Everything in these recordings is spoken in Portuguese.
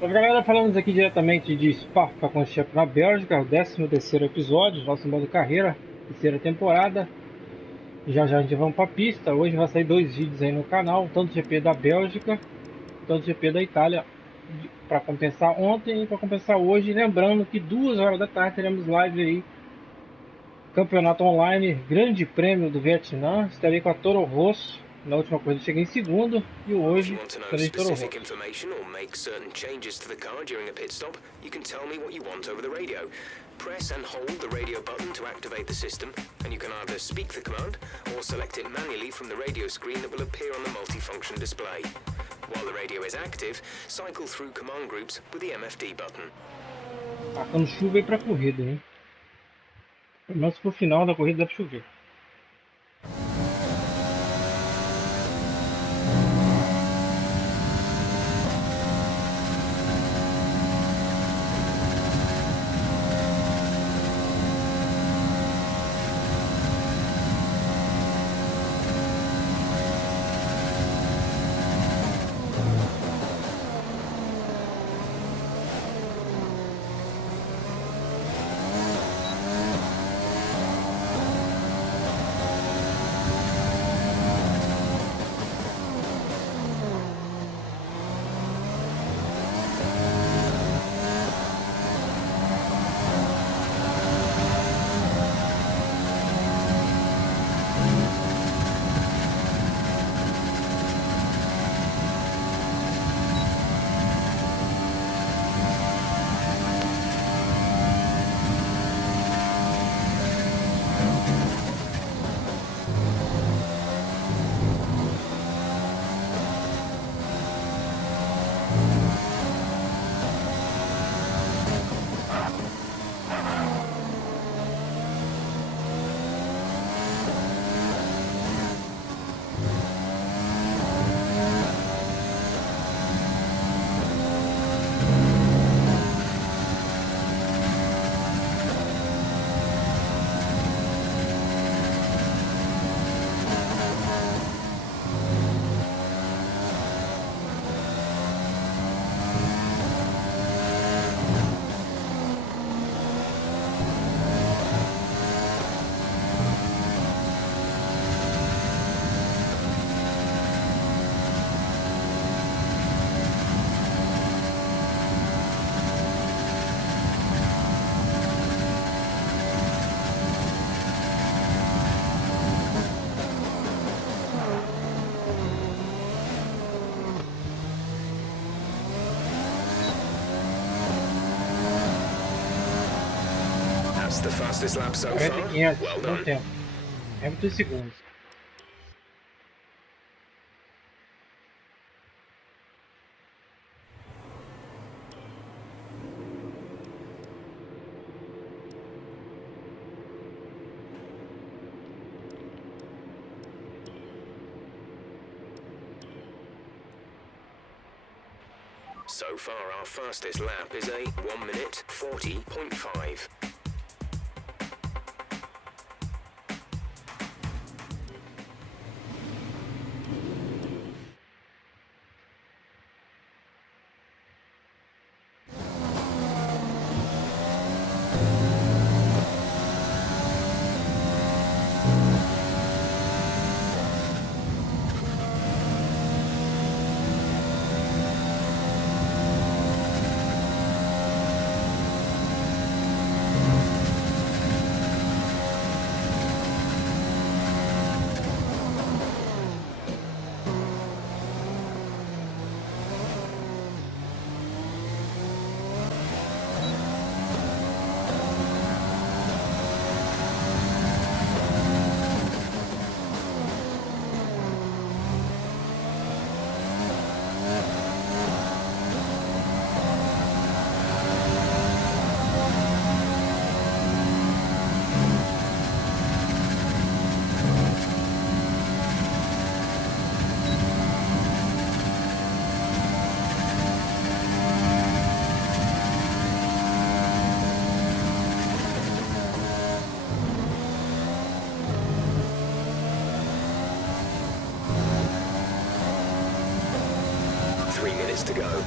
Olá, galera, falamos aqui diretamente de Spa-Francorchamps, na Bélgica, o 13º episódio, nosso modo carreira, terceira temporada. Já já a gente vai para a pista. Hoje vai sair dois vídeos aí no canal, tanto GP da Bélgica, tanto GP da Itália, para compensar ontem e para compensar hoje. Lembrando que 2 horas da tarde teremos live aí, campeonato online, Grande Prêmio do Vietnã. Estarei com a Toro Rosso. Na última corrida cheguei em segundo e If you hoje want to know estarei de Toro Rosso. specific information or make certain changes to the car during a pit stop, you can tell me what you want over the radio. Press and hold the radio button to activate the system, and you can either speak the command or select it manually from the radio screen that will appear on the multifunction display. While the radio is active, cycle through command groups with the MFD button. Tacando chuva aí pra corrida, hein? Pelo menos pro final da corrida deve chover. That's the fastest lap so 40 far. 500, Well bom done. tempo. Hamilton em segundos. So far, our fastest lap is a 1 minute 40.5. Minutes to go.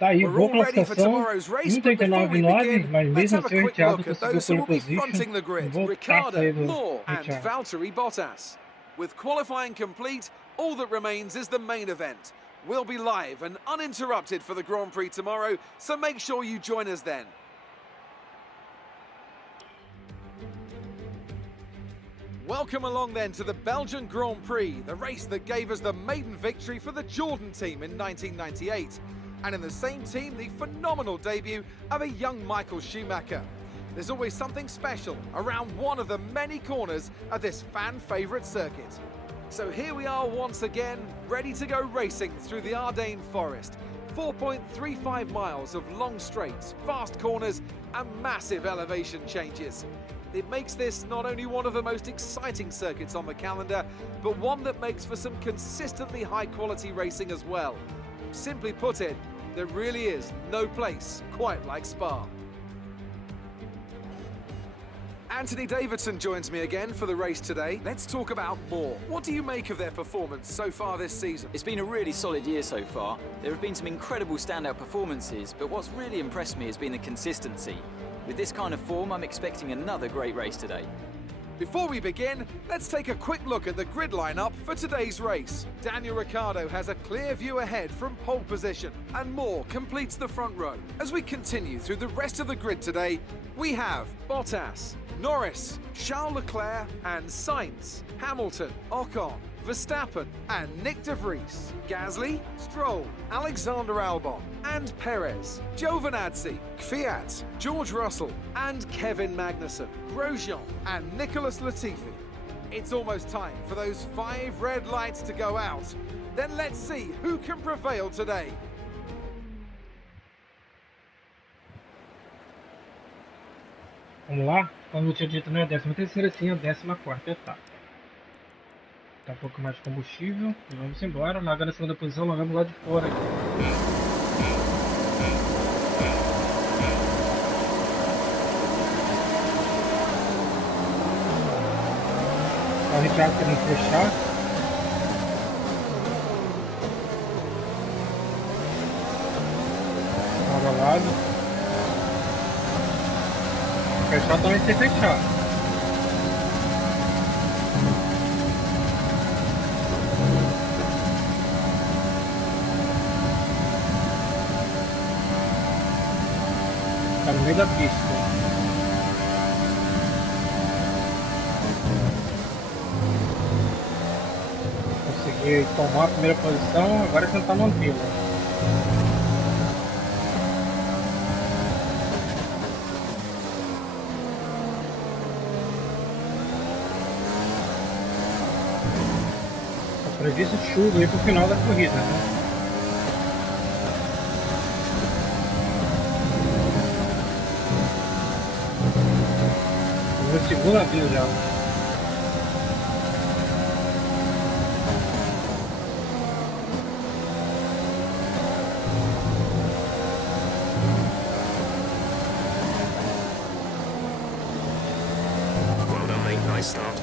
Tá aí, We're boa all ready for classificação, tomorrow's race, but before we 1,89,9, begin, mas let's mesmo have a assim o quick Ricciardo look at conseguiu those who pole will be position. fronting the grid. Voltaço aí Ricciardo, do Moore and Ricciardo. Valtteri Bottas. With qualifying complete, all that remains is the main event. We'll be live and uninterrupted for the Grand Prix tomorrow, so make sure you join us then. Welcome along then to the Belgian Grand Prix, the race that gave us the maiden victory for the Jordan team in 1998. And in the same team, the phenomenal debut of a young Michael Schumacher. There's always something special around one of the many corners of this fan-favourite circuit. So here we are once again, ready to go racing through the Ardennes forest. 4.35 miles of long straights, fast corners and massive elevation changes. It makes this not only one of the most exciting circuits on the calendar, but one that makes for some consistently high-quality racing as well. Simply put it, there really is no place quite like Spa. Anthony Davidson joins me again for the race today. Let's talk about Moore. What do you make of their performance so far this season? It's been a really solid year so far. There have been some incredible standout performances, but what's really impressed me has been the consistency. With this kind of form, I'm expecting another great race today. Before we begin, let's take a quick look at the grid lineup for today's race. Daniel Ricciardo has a clear view ahead from pole position, and Moore completes the front row. As we continue through the rest of the grid today, we have Bottas, Norris, Charles Leclerc and Sainz, Hamilton, Ocon, Verstappen and Nick de Vries, Gasly, Stroll, Alexander Albon and Perez, Giovinazzi, Kvyat, George Russell and Kevin Magnussen, Grosjean and Nicholas Latifi. It's almost time for those 5 red lights to go out. Then let's see who can prevail today. Vamos lá, como eu tinha dito, né? 13ª sim, a 14ª etapa. Tá um pouco mais de combustível e vamos embora. Larga na segunda posição, largamos lá de fora. O Ricardo querendo fechar. Lado a lado. Fechar também tem que fechar. Tá no meio da pista. Consegui tomar a primeira posição, agora é tentar mantê-la. Previsto chuva aí pro final da corrida, né? Meu segunda vez já. Well done, mate. Nice start.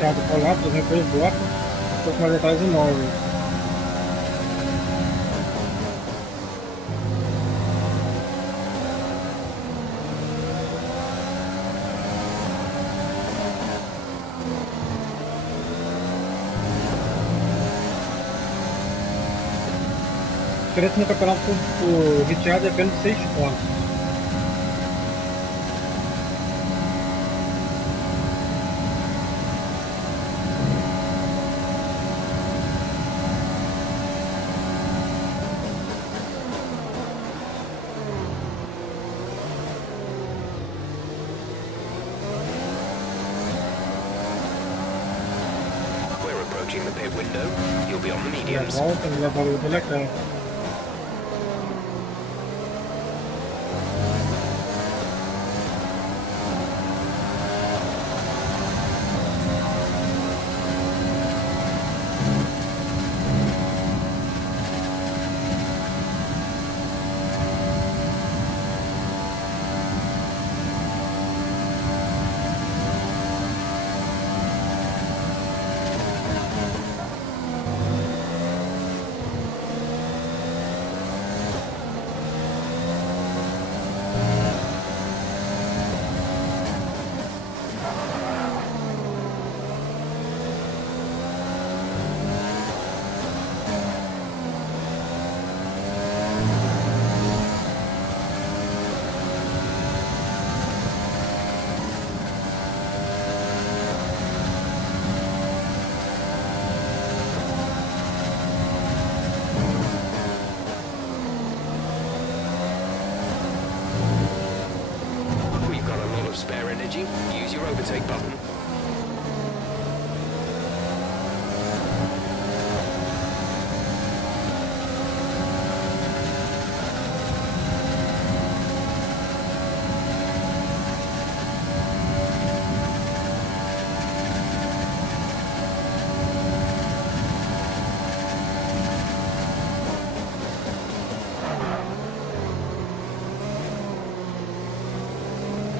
balanceado colado, por exemplo, ele bota um pouco mais atrás do móvel. A diferença no campeonato por reteado é apenas 6 pontos. We're approaching the pit window. You'll be on the E a mediums. volta, a valor dele é grande. We've got a lot of spare energy. Use your overtake button.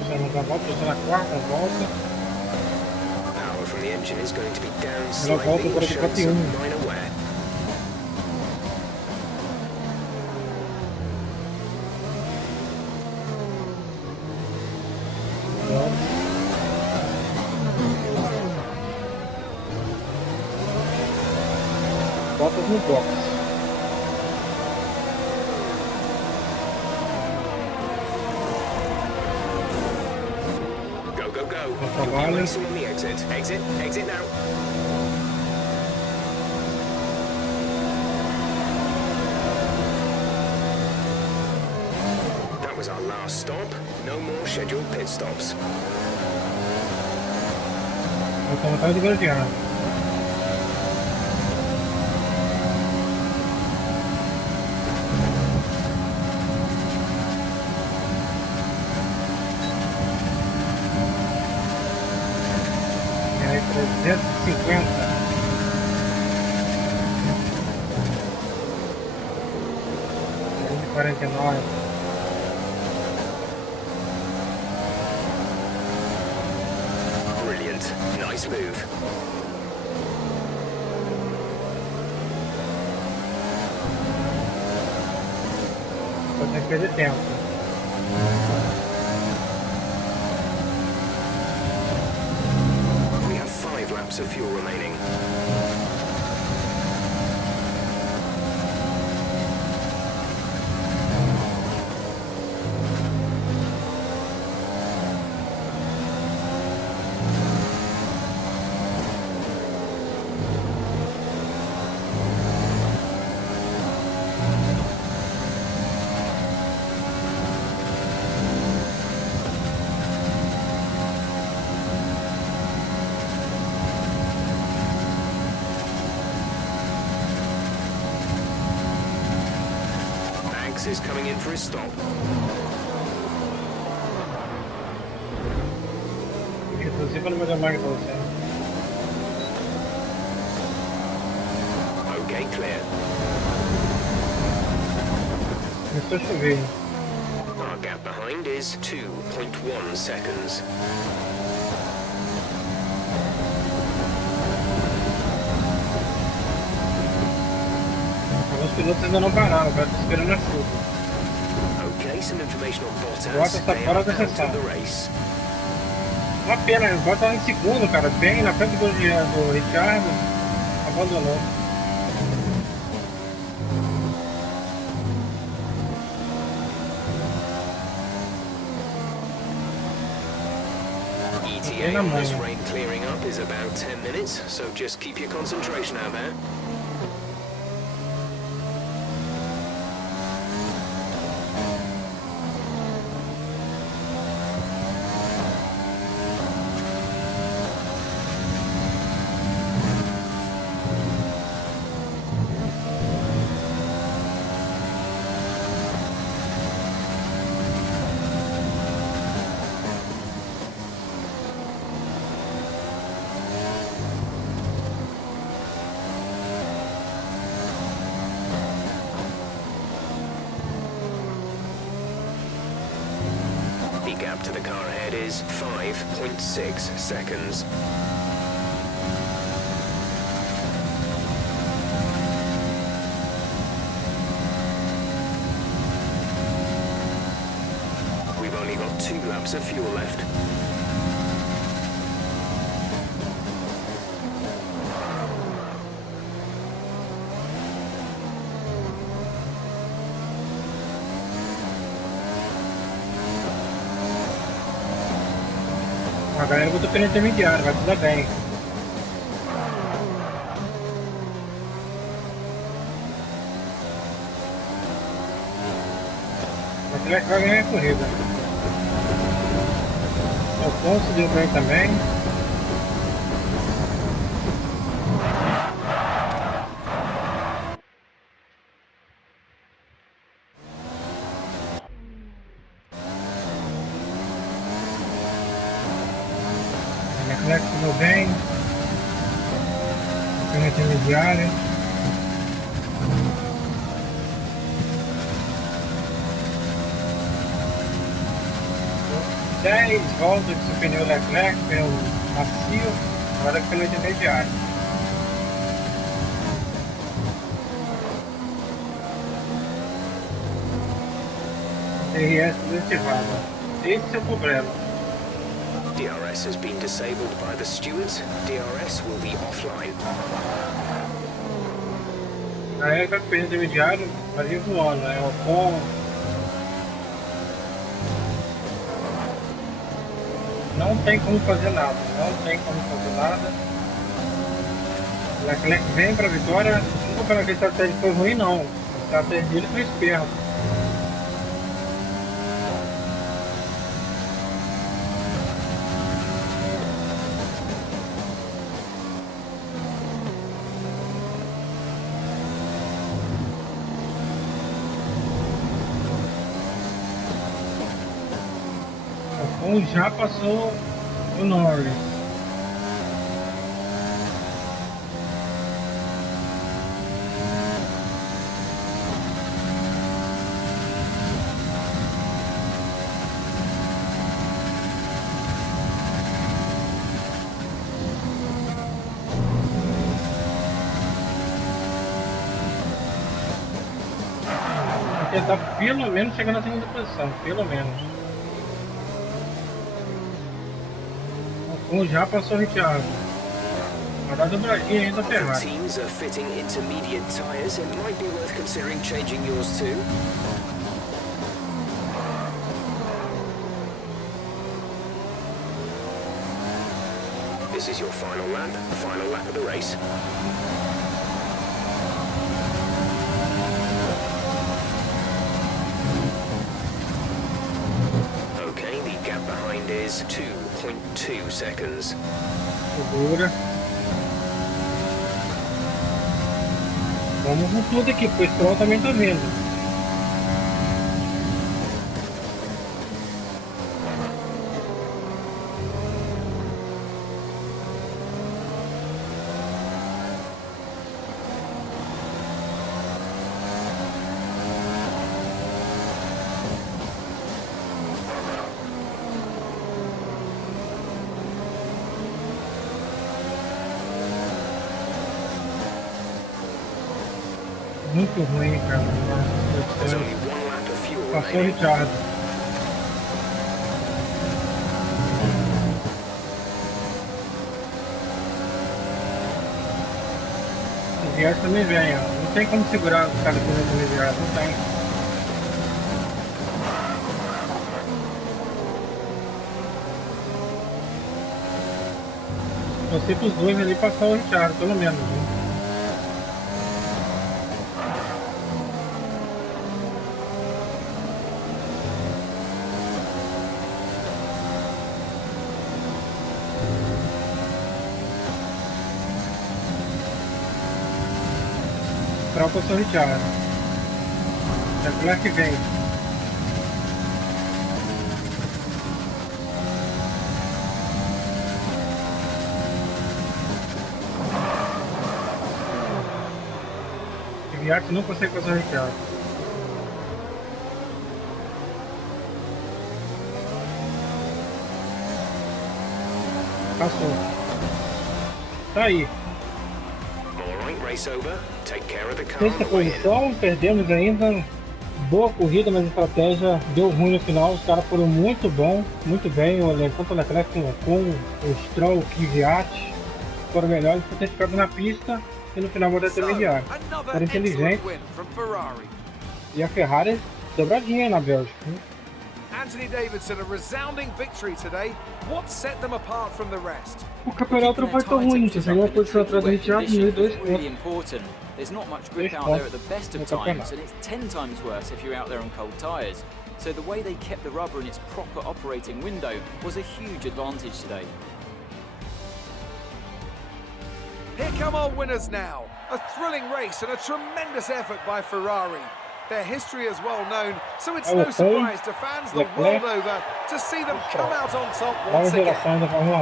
Estamos na volta, estou na quarta volta. Power from the engine is going to be down Ela volta slightly, para showing 41. some minor wear. Botas no box. Go, go, go. Bom You'll be trabalho. racing on the exit. Exit, exit now. That was our last stop. No more scheduled pit stops. Voltamos atrás do Guardiano. E aí, 350. 49. Brilliant. Nice move. Só tem que perder tempo. We have 5 laps of fuel remaining. Max is coming in for his stop. Inclusive no meu demais pra você. Okay, clear. Começou a chover. Our gap behind is 2.1 seconds. pilotos ainda não pararam, o cara tá esperando a chuva. Okay, some information on Bottas. Bottas tá They fora are da out sessão. of the race. Uma pena, ele bota em segundo, cara, bem na frente do Richard, abandonou. ETA on this rain clearing up is about 10 minutes, so just keep your concentration out there. The gap to the car ahead is 5.6 seconds. We've only got 2 laps of fuel left. A galera botou pneu intermediário, vai tudo bem. Mas ele vai ganhar a corrida. O Alfonso deu bem também. Leclerc deu bem. Pneu intermediário. Dez voltas do pneu Leclerc, pneu macio, agora é pneu intermediário. DRS desativado. Esse é o problema. DRS has been disabled by the stewards. DRS will be offline. Aí vai pro pneu intermediário, vai voando, né? O pom. Não tem como fazer nada, não tem como fazer nada. Leclerc vem para a vitória, não para que a estratégia foi ruim não, a estratégia dele foi esperta. O já passou o Norris. Vou tentar pelo menos chegar na segunda posição, pelo menos. Já passou o Richard. Vai dar dobradinha ainda Ferrari. Teams are fitting intermediate tires. It might be worth considering changing yours too. This is your final lap of the race. Okay, the gap behind is 2.2 seconds. Segura. Vamos com tudo aqui, porque o Stroll também tá vendo. muito ruim, cara. There's only one lap of fuel Passou o remaining. Richard. O Vias também vem, ó. Não tem como segurar os caras também virar, não tem. Eu sei que os dois ali passaram o Richard, pelo menos, né? Troca o seu Richard. É lá que vem. O Viax não consegue fazer o Richard. Passou. Tá aí. Alright, race over. Take care of the car on Sexta the way in. posição, perdemos ainda. Boa corrida, mas a estratégia deu ruim no final. Os caras foram muito bem. Tanto o Leclerc com o Stroll, o Kvyat foram melhores por ter ficado na pista e no final voltar intermediário. Foram inteligentes. E a Ferrari dobradinha na Bélgica. Anthony Davidson, a resounding victory today. What set them apart from the rest? O campeonato não foi tão ruim, você pegou a posição atrás do Richard e 2 pontos. There's not much grip out there at the best of times, and it's 10 times worse if you're out there on cold tyres. So the way they kept the rubber in its proper operating window was a huge advantage today. Here come our winners now. A thrilling race and a tremendous effort by Ferrari. Their history is well known, so it's no surprise to fans the world over to see them come out on top Nova once again. geração da Fórmula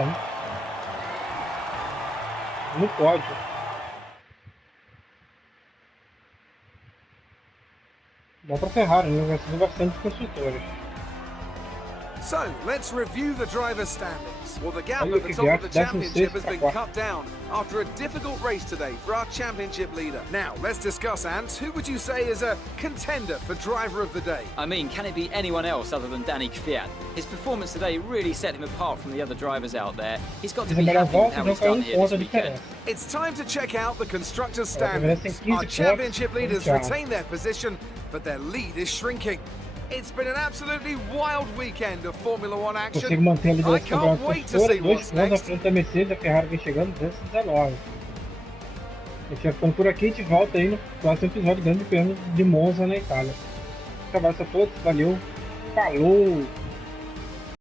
1. No pódio. Dá pra Ferrari, né? Vai ser bastante construtores. So, let's review the driver's standings. Well, the gap Olha at o the top of the Kvyat, championship has 16º been cut down after a difficult race today for our championship leader. Now, let's discuss, Ant. Who would you say is a contender for driver of the day? I mean, can it be anyone else other than Danny Kvyat? His performance today really set him apart from the other drivers out there. He's got to be happy with how he's done here this weekend. It's time to check out the constructors' Agora tem standings. 15 Our championship pontos, leaders Richard. retain their position, but their lead is shrinking. It's been an absolutely wild weekend of Formula One action. Consigo manter a I liderança do can't campeonato wait to construtora, see 2 what's pontos à next. frente da Mercedes, a Ferrari vem chegando 219. A gente vai ficando por aqui, a gente volta aí no próximo episódio do Grande Prêmio de Monza na Itália. Um abraço a todos, valeu, falou!